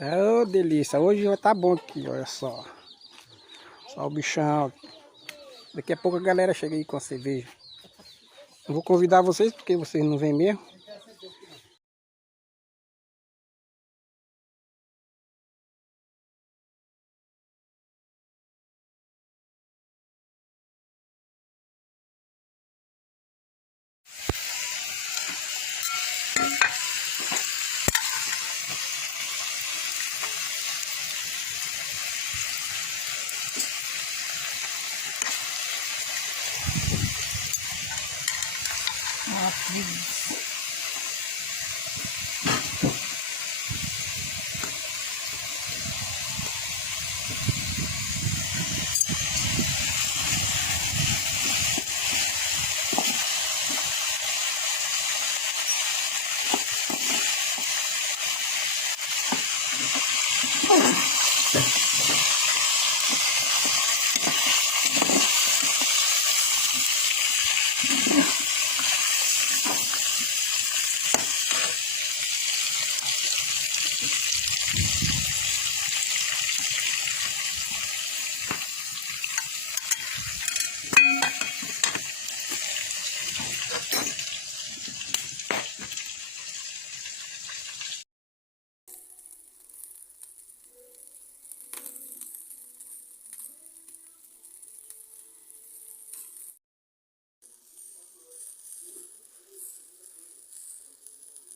Ô, delícia. Hoje vai tá bom aqui, olha só. Só o bichão. Daqui a pouco a galera chega aí com a cerveja. Eu vou convidar vocês porque vocês não vêm mesmo.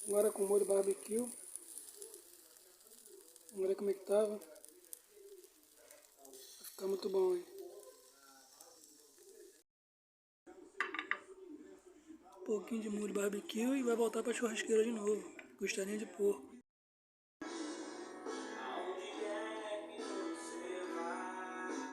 Agora com o molho barbecue. Vamos ver como é que tava. Vai ficar muito bom, hein? Um pouquinho de molho barbecue e vai voltar pra churrasqueira de novo. Costelinha de porco.